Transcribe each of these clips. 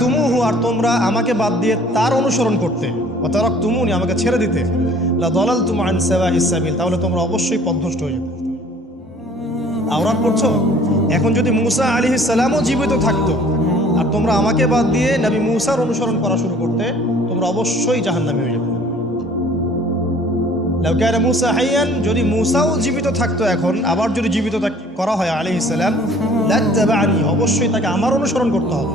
তুমুহু আর তোমরা আমাকে বাদ দিয়ে তার অনুসরণ করতে। অতারক তুমুনি আমাকে ছেড়ে দিতে। দলাল তুম আন সেবা ইসাবিল তাহলে তোমরা অবশ্যই পথভ্রষ্ট হয়ে যেতে তাওরাত পড়ছো? এখন যদি মুসা আলিহিসাল্লামও জীবিত থাকতো, আর তোমরা আমাকে বাদ দিয়ে নবী মুসার অনুসরণ করা শুরু করতে, তোমরা অবশ্যই জাহান্নামে হয়ে যেতে মুসা যদি মুসাও জীবিত থাকতো এখন, আবার যদি জীবিত করা হয় আলি ইসলাম অবশ্যই তাকে আমার অনুসরণ করতে হবে।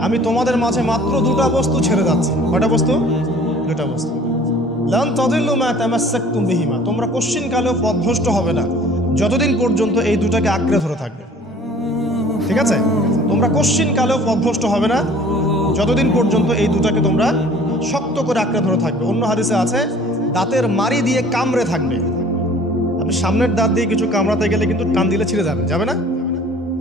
আমি তোমাদের মাঝে মাত্র দুটা বস্তু ছেড়ে যাচ্ছি। কয়টা বস্তু? দুটা বস্তু। তোমরা কোশ্চিন কালেও পথভ্রষ্ট হবে না। যতদিন পর্যন্ত এই দুটাকে আঁকড়ে ধরে থাকবে। ঠিক আছে? তোমরা কোশ্চিন কালেও পথভ্রষ্ট হবে না। যতদিন পর্যন্ত এই দুটাকে তোমরা শক্ত করে আঁকড়ে ধরে থাকবে। অন্য হাদিসে আছে, দাঁতের মারি দিয়ে কামড়ে থাকবে। আপনি সামনের দাঁত দিয়ে কিছু কামড়াতে গেলে কিন্তু টান দিলে ছিঁড়ে যাবে। যাবে না?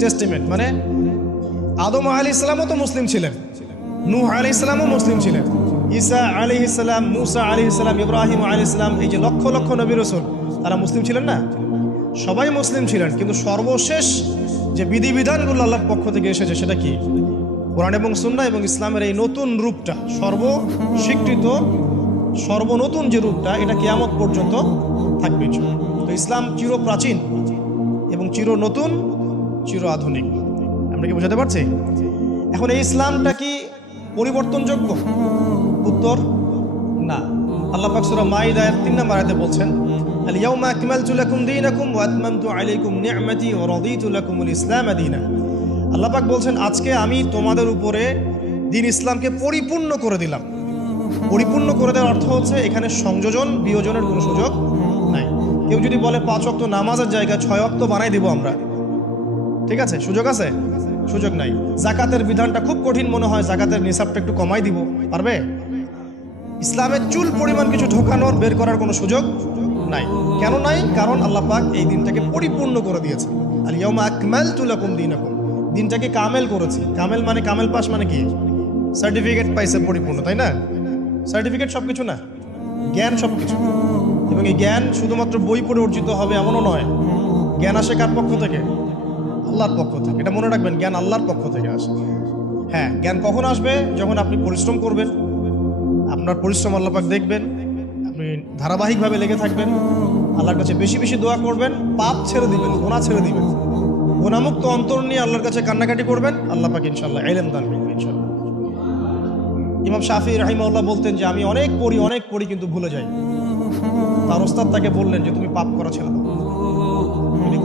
টেস্টিমেন্ট মানে আদম আলী ইসলামও তো মুসলিম ছিলেন। নূহ আলী ইসলামও মুসলিম ছিলেন। ঈসা আলী ইসলাম মুসা আলী ইসলাম ইব্রাহিম আলী ইসলাম এই যে লক্ষ লক্ষ নবী রসুল, তারা মুসলিম ছিলেন না? সবাই মুসলিম ছিলেন, কিন্তু সর্বশেষ যে বিধিবিধানগুলো আল্লাহর পক্ষ থেকে এসেছে সেটা কি? কোরআন এবং সুন্না এবং ইসলামের এই নতুন রূপটা, সর্বস্বীকৃত, সর্বনতুন যে রূপটা, এটা কেয়ামত পর্যন্ত থাকবে। তো ইসলাম চির প্রাচীন এবং চির নতুন চির আধুনিক আমরা কি বোঝাতে পারছি? এখন এই ইসলামটা কি পরিবর্তনযোগ্য? উত্তর, না। আল্লাহ পাক সূরা মাইদার 3 নম্বর আয়াতে বলছেন লাকুম দীনাকুম ওয়া আতমামতু আলাইকুম নি'মাতি ওয়া রাদিতু লাকুমুল ইসলাম দীনা আল্লাহ পাক বলছেন, আজকে আমি তোমাদের উপরে দিন ইসলামকে পরিপূর্ণ করে দিলাম। পরিপূর্ণ করে দেওয়ার অর্থ হচ্ছে এখানে সংযোজন, বিয়োজনের কোনো সুযোগ নাই। কেউ যদি বলে পাঁচ অক্ত নামাজের জায়গায় ছয় অক্ত বানাই দিব আমরা ঠিক আছে? সুযোগ আছে? সুযোগ নাই। জাকাতের বিধানটা খুব কঠিন মনে হয়। জাকাতের নিসাবটা একটু কমাই দিব। পারবে? ইসলামের চুল পরিমাণ কিছু ঢোকানোর, বের করার কোনো সুযোগ নাই। কেন নাই? কারণ আল্লাহ পাক এই দিনটাকে পরিপূর্ণ করে দিয়েছে আর ইয়মা আকমাল তুলাকুম দিনাকুম। দিনটাকে কামেল করেছি। কামেল মানে কামেল পাস মানে কি? সার্টিফিকেট পাইছে পরিপূর্ণ, তাই না? সার্টিফিকেট সব কিছু না? জ্ঞান সব কিছু এবং এই জ্ঞান শুধুমাত্র বই পড়ে অর্জিত হবে এমনও নয়। জ্ঞান আসে কার পক্ষ থেকে? আল্লাহর পক্ষ থেকে। এটা মনে রাখবেন, জ্ঞান আল্লাহর পক্ষ থেকে আসে। হ্যাঁ জ্ঞান কখন আসবে? যখন আপনি পরিশ্রম করবেন। আপনার পরিশ্রম আল্লাপাক দেখবেন। আপনি ধারাবাহিকভাবে লেগে থাকবেন। আল্লাহর কাছে বেশি বেশি দোয়া করবেন। পাপ ছেড়ে দিবেন গোনা ছেড়ে দিবেন। গোনামুক্ত অন্তর নিয়ে আল্লাহর কাছে কান্নাকাটি করবেন। আল্লাহ পাক ইনশাল্লাহ এলেম দান করবেন ইনশাল্লাহ ইমাম শাফি রাহিমাউল্লাহ বলতেন যে, আমি অনেক পড়ি অনেক পড়ি কিন্তু ভুলে যাই। তার ওস্তাদ তাকে বললেন যে, তুমি পাপ করা ছেড়ে দাও।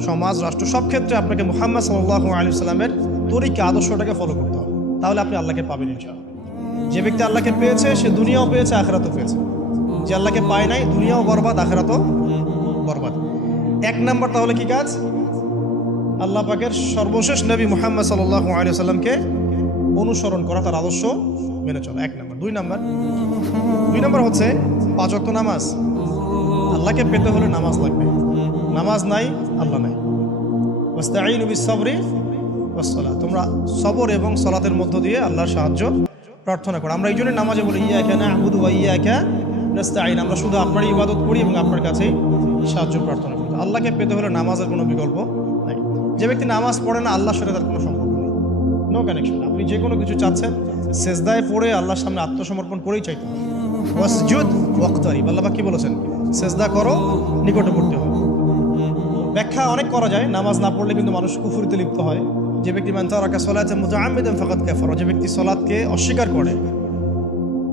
সমাজ, রাষ্ট্র, সব ক্ষেত্রে আপনাকে মুহাম্মদ সাল্লাহ আলী সাল্লামের তরিকা, আদর্শটাকে ফলো করতে হবে। তাহলে আপনি আল্লাহকে পাবেন ইনশাআল্লাহ। যে ব্যক্তি আল্লাহকে পেয়েছে, সে দুনিয়াও পেয়েছে, আখরাতও পেয়েছে। যে আল্লাহকে পায় নাই, দুনিয়াও বরবাদ, আখরাতও বরবাদ। এক নম্বর তাহলে কি কাজ? আল্লাহ পাকের সর্বশেষ নবী মুহাম্মদ সাল্লাহ আলী সাল্লামকে অনুসরণ করা, তার আদর্শ মেনে চলা। এক নম্বর। দুই নম্বর। দুই নম্বর হচ্ছে পাঁচ নামাজ। আল্লাহকে পেতে হলে নামাজ লাগবে। নামাজ নাই, আল্লাহ নাই। ওয়াস্তাঈনু বিস-সাবরি ওয়াস-সালাহ তোমরা সবর এবং সলাতের মধ্য দিয়ে আল্লাহর সাহায্য প্রার্থনা করো। আমরা এই জন্য নামাজে বলি, ইয়াকা না'বুদু ওয়া ইয়াকা নাস্তাঈন। আমরা শুধু আপনারই ইবাদত করি এবং আপনার কাছেই সাহায্য প্রার্থনা করি। আল্লাহকে পেতে হলে নামাজের কোনো বিকল্প নাই। যে ব্যক্তি নামাজ পড়ে না, আল্লাহর সাথে তার কোনো সম্পর্ক নেই। নো কানেকশন আপনি যে কোনো কিছু চাচ্ছেন, সেজদায় পড়ে আল্লাহর সামনে আত্মসমর্পণ করেই চাইতে হবে। ওয়াসজুদ ওয়াক্তারিব। আল্লাহ কি বলেছেন? সেজদা করো, নিকটবর্তী হও। ব্যাখ্যা অনেক করা যায়, নামাজ না পড়লে কিন্তু মানুষ কুফুরিতে লিপ্ত হয়। যে ব্যক্তি মান তারাকা সলাতে মুতাআম্মিদান ফাকাদ কাফারা, যে ব্যক্তি সলাতকে অস্বীকার করে,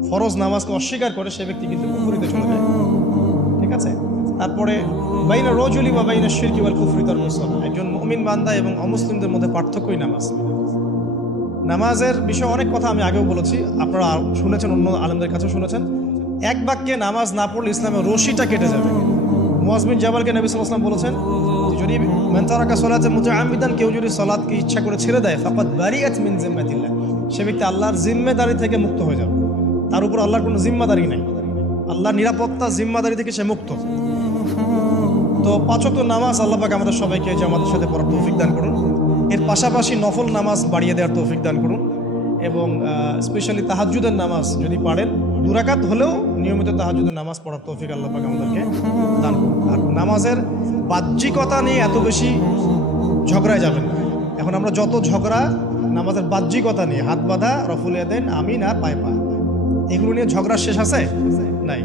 ফরজ নামাজকে অস্বীকার করে, সে ব্যক্তি কিন্তু কুফুরিতে চলে যায়। ঠিক আছে? তারপরে, বাইনা রজুলি বা বাইনা শিরকি ওয়াল কুফরি তার একজন মুমিন বান্দা এবং অমুসলিমদের মধ্যে পার্থক্যই নামাজ। নামাজের বিষয়ে অনেক কথা আমি আগেও বলেছি, আপনারা শুনেছেন, অন্য আলমদের কাছেও শুনেছেন। এক বাক্যে নামাজ না পড়লে ইসলামের রশিটা কেটে যাবে। মুয়াজমিন জাবালকে নবী আলাইহি বলেছেন যদি মেন্তারাকা সলাতে মুতাআম্মিদান, কেউ যদি সলাতকে ইচ্ছা করে ছেড়ে দেয়, ফাকাদ বারিআত মিন জিম্মাতিল্লাহ। সে ব্যক্তি আল্লাহর জিম্মেদারি থেকে মুক্ত হয়ে যাবে। তার উপর আল্লাহর কোনো জিম্মাদারি নাই। আল্লাহর নিরাপত্তা জিম্মাদারি থেকে সে মুক্ত। তো পাঁচত নামাজ আল্লাহ পাক আমাদের সবাইকে যে আমাদের সাথে পড়ার তৌফিক দান করুন। এর পাশাপাশি নফল নামাজ বাড়িয়ে দেওয়ার তৌফিক দান করুন। এবং স্পেশালি তাহাজুদের নামাজ যদি পারেন দুরাকাত হলেও নিয়মিত তাহাজুদের নামাজ পড়ার তৌফিক আল্লাহ পাক আমাদেরকে দান করুন। আর নামাজের বাহ্যিকতা নিয়ে এত বেশি ঝগড়ায় যাবেন এখন আমরা যত ঝগড়া, নামাজের বাহ্যিকতা নিয়ে, হাত বাঁধা রফুলিয়া দেন আমিন আর পায় পা। এগুলো নিয়ে ঝগড়া শেষ আছে? নাই।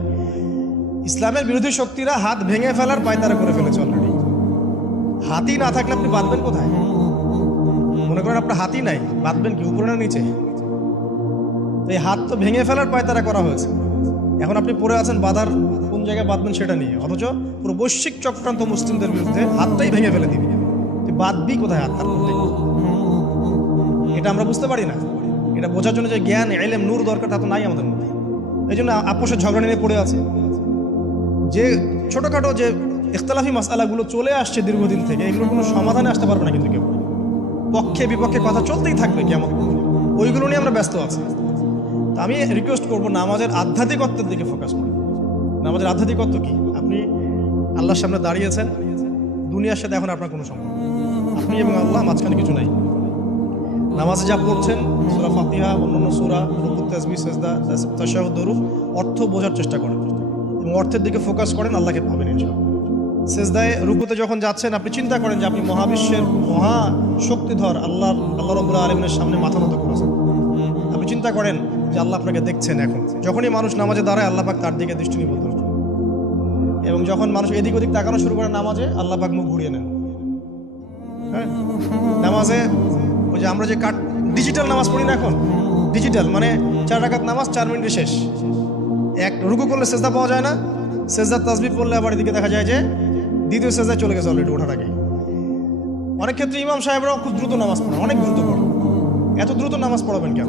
ইসলামের বিরোধী শক্তিরা হাত ভেঙে ফেলার পায়তারা করে ফেলেছে অলরেডি হাতি না থাকলে আপনি বাঁধবেন কোথায়? মনে করেন আপনার হাতি নাই, বাঁধবেন কি? উপরে না নিচে? এই হাত তো ভেঙে ফেলার পায়তারা করা হয়েছে। এখন আপনি পড়ে আছেন বাধার কোন জায়গায় বাঁধবেন সেটা নিয়ে। অথচ পুরো বৈশ্বিক চক্রান্ত মুসলিমদের বিরুদ্ধে হাতটাই ভেঙে ফেলে দিবি। বাঁধবি কোথায় হাত? এটা আমরা বুঝতে পারি না। এটা বোঝার জন্য যে জ্ঞান এলেম নূর দরকার তা তো নাই আমাদের মধ্যে। এই জন্য আপোষের ঝগড়া নিয়ে পড়ে আছে। যে ছোটোখাটো যে ইখতলাফি মাসালাগুলো চলে আসছে দীর্ঘদিন থেকে, এগুলোর কোনো সমাধানে আসতে পারবে না কিন্তু কেউ। পক্ষে বিপক্ষে কথা চলতেই থাকবে কেমন ওইগুলো নিয়ে আমরা ব্যস্ত আছি। আমি রিকোয়েস্ট করব নামাজের আধ্যাত্মিকত্বের দিকে ফোকাস করুন নামাজের আধ্যাত্মিকত্ব কি? আপনি আল্লাহর সামনে দাঁড়িয়েছেন, দুনিয়ার সাথে এখন আপনার কোনো সম্পর্ক আপনি এবং আল্লাহ মাঝখানে কিছু নাই। নামাজে যা পড়ছেন, সুরা ফাতিহা, অন্যান্য সুরা তাসবি সেজদা, তাশাহুদ, দরুদ, অর্থ বোঝার চেষ্টা করেন। এবং অর্থের দিকে ফোকাস করেন, আল্লাহকে পাবেন ইনশাআল্লাহ। সেজদায়, রুকুতে যখন যাচ্ছেন, আপনি চিন্তা করেন যে আপনি মহাবিশ্বের মহা শক্তিধর আল্লাহ আল্লাহ রবুল্লা আলমিনের সামনে মাথা নত করেছেন। আপনি চিন্তা করেন যে আল্লাহ আপনাকে দেখছেন এখন। যখনই মানুষ নামাজে দাঁড়ায়, আল্লাহ পাক তার দিকে দৃষ্টি নিবদ্ধ। এবং যখন মানুষ এদিক ওদিক তাকানো শুরু করে নামাজে, আল্লাহ পাক মুখ ঘুরিয়ে নেন। হ্যাঁ? নামাজে ওই যে আমরা যে কাট ডিজিটাল নামাজ পড়ি না এখন? ডিজিটাল মানে চার রাকাত নামাজ, চার মিনিটে শেষ। এক, রুকু করলে সেজদা পাওয়া যায় না। সেজদার তাসবি পড়লে আবার এদিকে দেখা যায় যে দ্বিতীয় সেজদায় চলে গেছে অলরেডি ওঠার আগে। অনেক ক্ষেত্রে ইমাম সাহেবরাও খুব দ্রুত নামাজ পড়েন, অনেক দ্রুত এত দ্রুত নামাজ পড়াবেন কেন?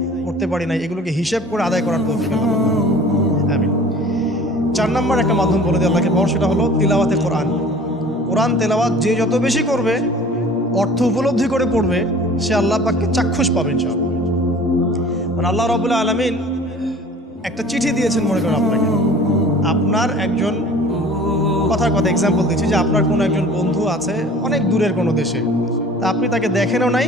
করতে পারি নাই, এগুলোকে হিসেব করে আদায় করার। আমিন। চার নম্বর একটা মাধ্যম বলে দিই আল্লাহকে পাওয়ার সেটা হলো তিলাওয়াতে কোরআন। কোরআন তেলাওয়াত যে যত বেশি করবে, অর্থ উপলব্ধি করে পড়বে, সে আল্লাহ পাককে চাক্ষুষ পাবে ইনশাআল্লাহ। মানে আল্লাহ রবুল্লা আলমিন একটা চিঠি দিয়েছেন মনে করেন আপনাকে। আপনার একজন, কথার কথা এক্সাম্পল দিচ্ছি যে আপনার কোনো একজন বন্ধু আছে অনেক দূরের কোনো দেশে। তা আপনি তাকে দেখেনও নাই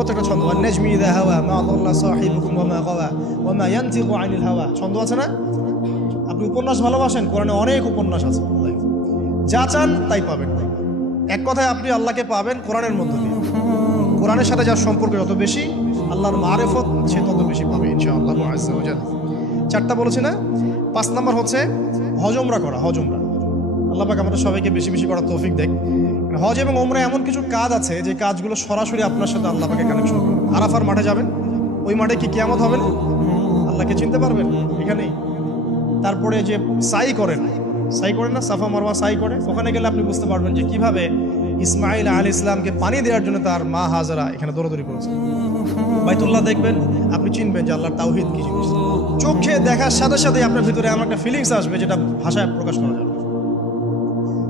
প্রত্যেকটা ছন্দ নেজমি ইদা হাওয়া, মা আদাল্লাহ সাহিবুকুম ওয়া মা গাওয়া, ওয়া মা ইয়ানতিকু আনিল হাওয়া। ছন্দ আছে না? আপনি উপন্যাস ভালোবাসেন? কোরআনে অনেক উপন্যাস আছে। যা চান তাই পাবেন। এক কথায় আপনি আল্লাহকে পাবেন কোরআনের মধ্য দিয়ে। কোরআনের সাথে যার সম্পর্ক যত বেশি, আল্লাহর মারেফত সে তত বেশি পাবে, ইনশাআল্লাহ। চারটা বলেছি না? পাঁচ নাম্বার হচ্ছে হজমরা করা, হজমরা। আল্লাহ পাক আমাদের সবাইকে বেশি বেশি করার তৌফিক দেখ। হজ এবং ওমরা এমন কিছু কাজ আছে যে কাজগুলো সরাসরি আপনার সাথে আল্লাহ পাকে কানেকশন করবে আরাফার মাঠে যাবেন, ওই মাঠে কি কিয়ামত হবে না? আল্লাহকে চিনতে পারবেন? এখানেই। তারপরে যে সাই করেন সাই করেন না, সাফা মারওয়া সাই করে, ওখানে গেলে আপনি বুঝতে পারবেন যে কীভাবে ইসমাইল আল ইসলামকে পানি দেওয়ার জন্য তার মা হাজারা এখানে দৌড়াদৌড়ি করেছে। বাইতুল্লাহ দেখবেন, আপনি চিনবেন যে আল্লাহর তাওহিদ কি জিনিস। চোখে দেখার সাথে সাথে আপনার ভিতরে এমন একটা ফিলিংস আসবে যেটা ভাষায় প্রকাশ করা যাবে।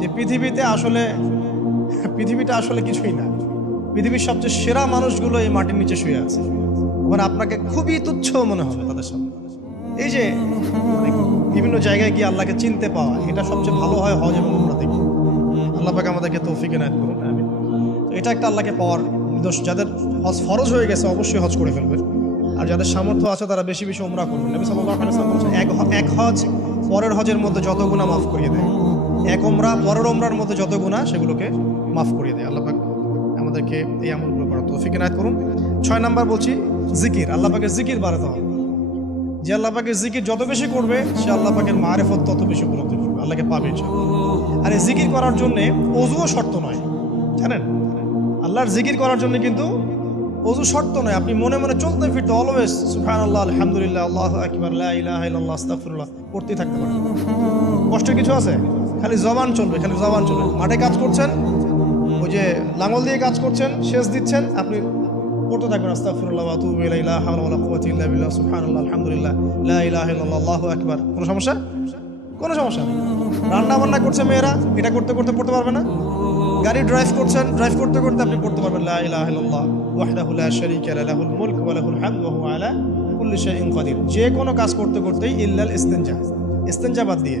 যে পৃথিবীতে আসলে, পৃথিবীটা আসলে কিছুই না। পৃথিবীর সবচেয়ে সেরা মানুষগুলো এই মাটির নিচে শুয়ে আছে। ওখানে আপনাকে খুবই তুচ্ছ মনে হবে তাদের সামনে। এই যে মানে বিভিন্ন জায়গায় গিয়ে আল্লাহকে চিনতে পাওয়া, এটা সবচেয়ে ভালো হয় হজ এবং উমরাতে গিয়ে আল্লাহ পাকে আমাদেরকে তৌফিক এনায়ত করুন এটা একটা আল্লাহকে পাওয়ার নিদর্শন যাদের হজ ফরজ হয়ে গেছে, অবশ্যই হজ করে ফেলবেন। আর যাদের সামর্থ্য আছে, তারা বেশি বেশি উমরা করবেন। এক এক হজ পরের হজের মধ্যে যত গুনাহ মাফ করিয়ে দেয়। এক ওমরা, পরের উমরার মধ্যে যত গুনাহ, সেগুলোকে মাফ করিয়ে দেয়। আল্লাহ আমাদেরকে এই আমলগুলো করার তৌফিক এনায়ত করুন। ছয় নাম্বার বলছি, জিকির। আল্লাহ পাকে জিকির বাড়াতে হবে। যে আল্লাহ পাকের জিকির যত বেশি করবে, সে আল্লাহ পাকের মারেফত তত বেশি উপলব্ধি করবে। আল্লাহকে পাবে আর এই জিকির করার জন্যে অজুও শর্ত নয়। জানেন? আল্লাহর জিকির করার জন্য কিন্তু অজু শর্ত নয়। আপনি মনে মনে চলতে ফিরতে অলওয়েজ সুফান আল্লাহ আলহামদুলিল্লাহ, আল্লাহ আকবার আস্তাগফিরুল্লাহ, পড়তেই থাকতে পারেন। কষ্টের কিছু আছে? খালি জবান চলবে, খালি জবান চলবে। মাঠে কাজ করছেন, ওই যে লাঙল দিয়ে কাজ করছেন শেষ দিচ্ছেন, আপনি পড়তে থাকবেন আস্তাগফিরুল্লাহ ওয়া আতুবু ইলাইহি, লা হাওলা সুবহানাল্লাহ, আলহামদুলিল্লাহ, লা ইলাহা ইল্লাল্লাহ, আল্লাহু আকবার। কোনো সমস্যা? কোনো সমস্যা রান্না বান্না করছে মেয়েরা, এটা করতে করতে পড়তে পারবে না। গাড়ি ড্রাইভ করছেন ড্রাইভ করতে করতে আপনি পড়তে পারবেন, লা ইলাহা ইল্লাল্লাহ, ওয়াহদাহু লা শারীকা লাহু লাহুল মুলক ওয়া লাহুল হামদু, ওয়া হুয়া আলা কুল্লি শাইইন কাদির। যে কোনো কাজ করতে করতেই ইল্লাল ইস্তিনজা ইস্তিনজা বাদ দিয়ে।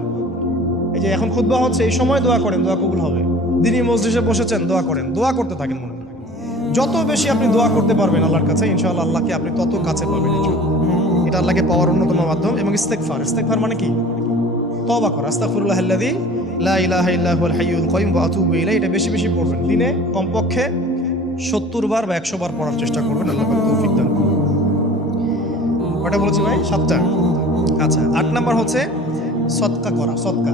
যে এখন খুতবা হচ্ছে, এই সময় দোয়া করেন, দোয়া কবুল হবে। দিনই মসজিদে বসেছেন, দোয়া করেন, দোয়া করতে থাকেন মনে। যত বেশি আপনি দোয়া করতে পারবেন আল্লাহর কাছে, ইনশাআল্লাহ আল্লাহকে আপনি তত কাছে পাবেন এটা আল্লাহকে পাওয়ার অন্যতম মাধ্যম এবং ইস্তেকফার ইস্তেকফার মানে কি? তবা করা। আস্তাগফিরুল্লাহ আল্লাযী লা ইলাহা ইল্লা হুয়াল হাইয়ুল কাইয়ুম ওয়া আতুবু ইলাইহি। এটা বেশি বেশি পড়বেন। দিনে কমপক্ষে 70 বার বা 100 বার পড়ার চেষ্টা করবেন। আল্লাহ তৌফিক দান। কয়টা বলেছি ভাই? সাতটা। আচ্ছা আট নাম্বার হচ্ছে সৎকা করা সৎকা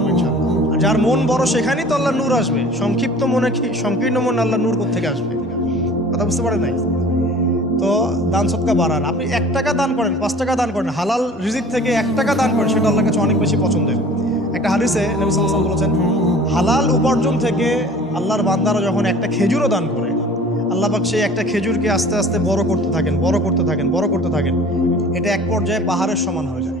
যার মন বড় সেখানেই তো আল্লাহ নূর আসবে। সংক্ষিপ্ত মনে সংকীর্ণ মন আল্লাহ নূর থেকে আসবে? কথা বুঝতে পারেন নাই? তো দান সৎকা বাড়ান। আপনি এক টাকা দান করেন, পাঁচ টাকা দান করেন, হালাল রিজিক থেকে এক টাকা দান করেন, সেটা আল্লাহ কাছে অনেক বেশি পছন্দের। একটা হাদিসে নবী বলেছেন, হালাল উপার্জন থেকে আল্লাহর বান্দারা যখন একটা খেজুরও দান করে, আল্লাহ পাক সেই একটা খেজুরকে আস্তে আস্তে বড় করতে থাকেন, বড় করতে থাকেন, বড় করতে থাকেন। এটা এক পর্যায়ে পাহাড়ের সমান হয়ে যায়।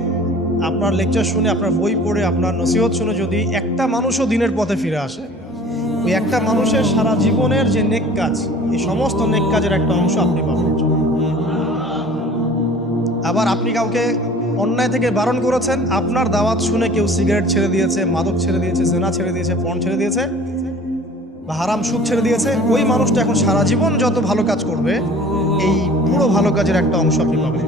আপনার লেকচার শুনে, আপনার বই পড়ে, আপনার নসিহত শুনে যদি একটা মানুষও দিনের পথে ফিরে আসে, ওই একটা মানুষের সারা জীবনের যে নেক কাজ, এই সমস্ত নেক কাজের একটা অংশ আপনি পাবেন আবার আপনি কাউকে অন্যায় থেকে বারণ করেছেন, আপনার দাওয়াত শুনে কেউ সিগারেট ছেড়ে দিয়েছে, মাদক ছেড়ে দিয়েছে, জেনা ছেড়ে দিয়েছে, পণ ছেড়ে দিয়েছে, বা হারাম সুদ ছেড়ে দিয়েছে, ওই মানুষটা এখন সারা জীবন যত ভালো কাজ করবে, এই পুরো ভালো কাজের একটা অংশ আপনি পাবেন।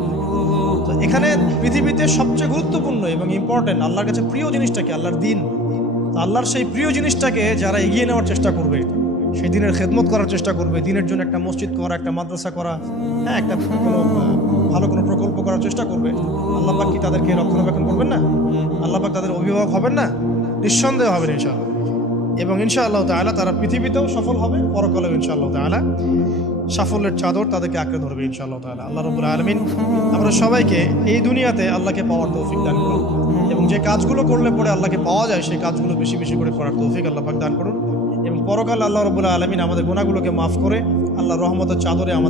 এখানে পৃথিবীতে সবচেয়ে গুরুত্বপূর্ণ এবং ইম্পর্টেন্ট আল্লাহর কাছে প্রিয় জিনিসটাকে, আল্লাহর দিন। আল্লাহর সেই প্রিয় জিনিসটাকে যারা এগিয়ে নেওয়ার চেষ্টা করবে, সেই দিনের খেদমত করার চেষ্টা করবে, দিনের জন্য একটা মসজিদ করা, একটা মাদ্রাসা করা হ্যাঁ একটা ভালো কোনো প্রকল্প করার চেষ্টা করবে আল্লাহবাক কি তাদেরকে রক্ষণাবেক্ষণ করবেন না? আল্লাহবাক তাদের অভিভাবক হবেন না? নিঃসন্দেহ হবেন ইনশাআল্লাহ। এবং ইনশাআল্লাহ তাআলা তারা পৃথিবীতেও সফল হবে, পরকালেও ইনশাআল্লাহ তাআলা সাফল্যের চাদর তাদেরকে আঁকড়ে ধরবে ইনশাআল্লাহ তাআলা। আল্লাহ রবুল আলমিন আমরা সবাইকে এই দুনিয়াতে আল্লাহকে পাওয়ার তৌফিক দান করুন এবং যে কাজগুলো করলে পরে আল্লাহকে পাওয়া যায়, সেই কাজগুলো বেশি বেশি করে করার তৌফিক আল্লাহ দান করুন এবং পরকাল আল্লাহ রবুল্লাহ আলমিন আমাদের গুণাগুলোকে মাফ করে আল্লাহ রহমতের চাদরে আমাদের